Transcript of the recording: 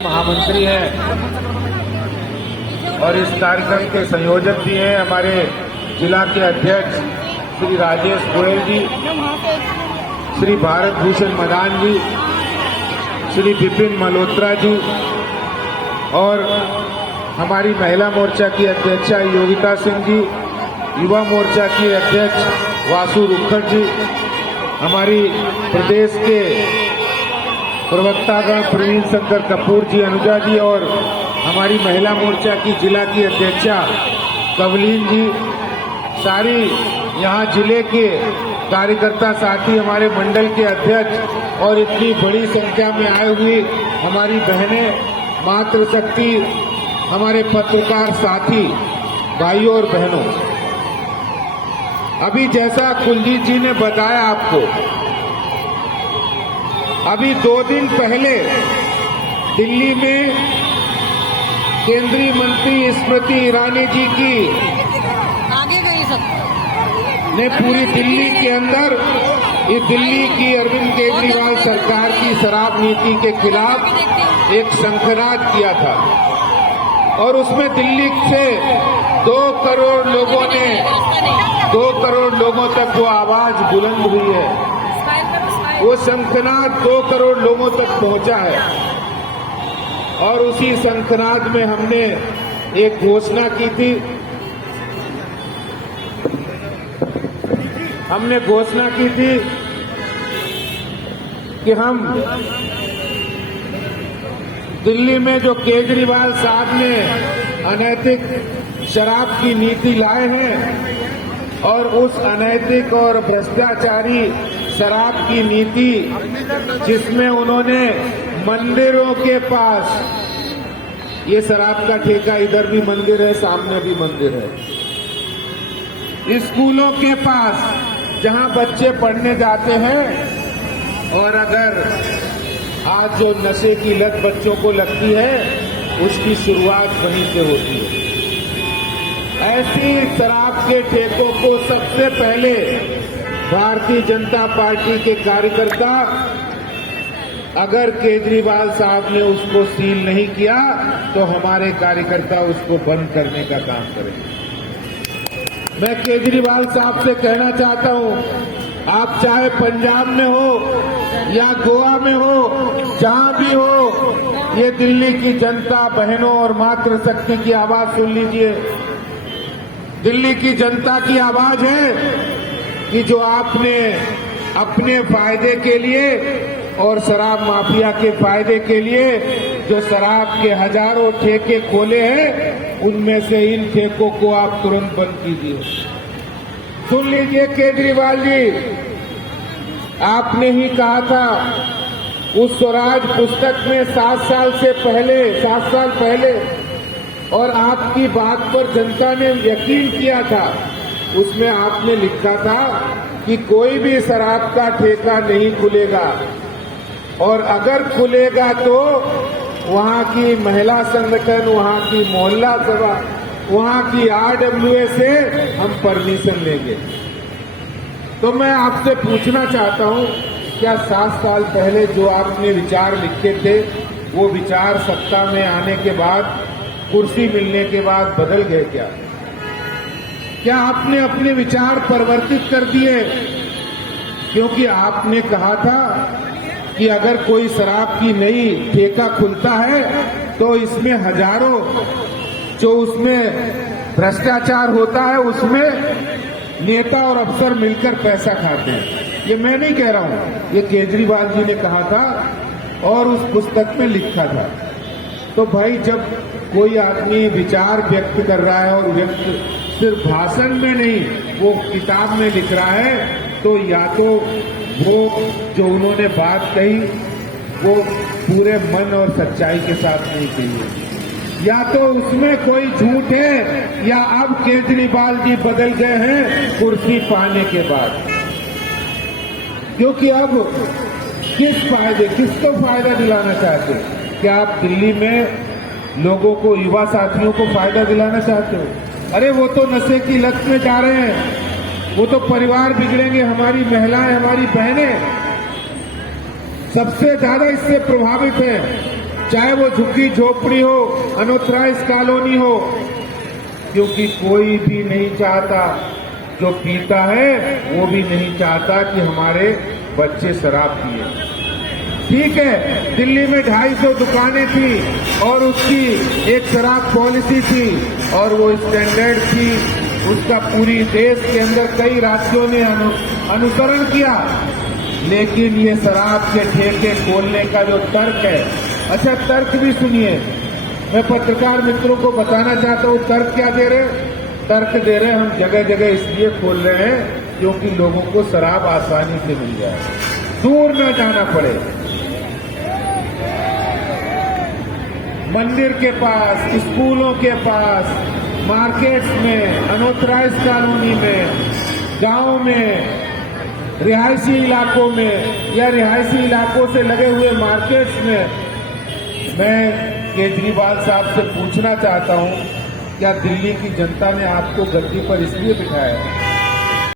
महामंत्री हैं और इस कार्यक्रम के संयोजक भी हैं हमारे जिला के अध्यक्ष श्री राजेश गोयल जी, श्री भारत भूषण मदान जी, श्री विपिन मल्होत्रा जी और हमारी महिला मोर्चा की अध्यक्षा योगिता सिंह जी, युवा मोर्चा की अध्यक्ष वासु रुखड़ जी, हमारी प्रदेश के प्रवक्तागण प्रवीण शंकर कपूर जी, अनुजा जी और हमारी महिला मोर्चा की जिला की अध्यक्षा कवलीन जी, सारी यहाँ जिले के कार्यकर्ता साथी, हमारे मंडल के अध्यक्ष और इतनी बड़ी संख्या में आए हुए हमारी बहनें, मातृशक्ति, हमारे पत्रकार साथी, भाइयों और बहनों, अभी जैसा कुलजीत जी ने बताया आपको, अभी 2 दिन पहले दिल्ली में केंद्रीय मंत्री स्मृति ईरानी जी की ने पूरी दिल्ली के अंदर ये दिल्ली की अरविंद केजरीवाल सरकार की शराब नीति के खिलाफ एक शंखनाद किया था और उसमें दिल्ली से 2 करोड़ लोगों तक वो आवाज बुलंद हुई है। वो शंखनाद 2 करोड़ लोगों तक पहुंचा है और उसी शंखनाद में हमने एक घोषणा की थी। हमने घोषणा की थी कि हम दिल्ली में जो केजरीवाल साहब ने अनैतिक शराब की नीति लाए हैं और उस अनैतिक और भ्रष्टाचारी शराब की नीति जिसमें उन्होंने मंदिरों के पास, ये शराब का ठेका इधर भी मंदिर है, सामने भी मंदिर है, स्कूलों के पास जहां बच्चे पढ़ने जाते हैं और अगर आज जो नशे की लत बच्चों को लगती है उसकी शुरुआत वहीं से होती है। ऐसी शराब के ठेकों को सबसे पहले भारतीय जनता पार्टी के कार्यकर्ता, अगर केजरीवाल साहब ने उसको सील नहीं किया तो हमारे कार्यकर्ता उसको बंद करने का काम करेंगे। मैं केजरीवाल साहब से कहना चाहता हूं, आप चाहे पंजाब में हो या गोवा में हो, जहां भी हो, ये दिल्ली की जनता, बहनों और मातृशक्ति की आवाज सुन लीजिए। दिल्ली की जनता की आवाज है कि जो आपने अपने फायदे के लिए और शराब माफिया के फायदे के लिए जो शराब के हजारों ठेके खोले हैं, उनमें से इन ठेकों को आप तुरंत बंद कीजिए। सुन लीजिए केजरीवाल जी, आपने ही कहा था उस स्वराज पुस्तक में 7 साल पहले और आपकी बात पर जनता ने यकीन किया था, उसमें आपने लिखा था कि कोई भी शराब का ठेका नहीं खुलेगा और अगर खुलेगा तो वहां की महिला संगठन, वहां की मोहल्ला सभा, वहां की RWA से हम परमिशन लेंगे। तो मैं आपसे पूछना चाहता हूं, क्या 7 साल पहले जो आपने विचार लिखे थे वो विचार सत्ता में आने के बाद, कुर्सी मिलने के बाद बदल गए क्या? क्या आपने अपने विचार परिवर्तित कर दिए? क्योंकि आपने कहा था कि अगर कोई शराब की नई ठेका खुलता है तो इसमें हजारों जो उसमें भ्रष्टाचार होता है उसमें नेता और अफसर मिलकर पैसा खाते हैं। ये मैं नहीं कह रहा हूं, ये केजरीवाल जी ने कहा था और उस पुस्तक में लिखा था। तो भाई, जब कोई आदमी विचार व्यक्त कर रहा है और व्यक्त सिर्फ भाषण में नहीं, वो किताब में लिख रहा है, तो या तो वो जो उन्होंने बात कही वो पूरे मन और सच्चाई के साथ नहीं कही, या तो उसमें कोई झूठ है, या अब केजरीवाल जी बदल गए हैं कुर्सी पाने के बाद। क्योंकि अब किसको फायदा दिलाना चाहते हो? क्या आप दिल्ली में लोगों को, युवा साथियों को फायदा दिलाना चाहते हो? अरे वो तो नशे की लत में जा रहे हैं, वो तो परिवार बिगड़ेंगे, हमारी महिलाएं, हमारी बहनें सबसे ज्यादा इससे प्रभावित हैं। चाहे वो झुग्गी झोपड़ी हो, अनऑथराइज्ड कॉलोनी हो, क्योंकि कोई भी नहीं चाहता, जो पीता है वो भी नहीं चाहता कि हमारे बच्चे शराब पिए। ठीक है, दिल्ली में 250 दुकानें थी और उसकी एक शराब पॉलिसी थी और वो स्टैंडर्ड थी, उसका पूरी देश के अंदर कई राज्यों ने अनुसरण किया। लेकिन ये शराब के ठेके खोलने का जो तर्क है, अच्छा तर्क भी सुनिए, मैं पत्रकार मित्रों को बताना चाहता हूँ तर्क क्या दे रहे। तर्क दे रहे हम जगह जगह इसलिए खोल रहे हैं क्योंकि लोगों को शराब आसानी से मिल जाए, दूर न जाना पड़े। मंदिर के पास, स्कूलों के पास, मार्केट्स में, अनऑथराइज्ड कॉलोनी में, गांव में, रिहायशी इलाकों में या रिहायशी इलाकों से लगे हुए मार्केट्स में मैं केजरीवाल साहब से पूछना चाहता हूं, क्या दिल्ली की जनता ने आपको गद्दी पर इसलिए बिठाया है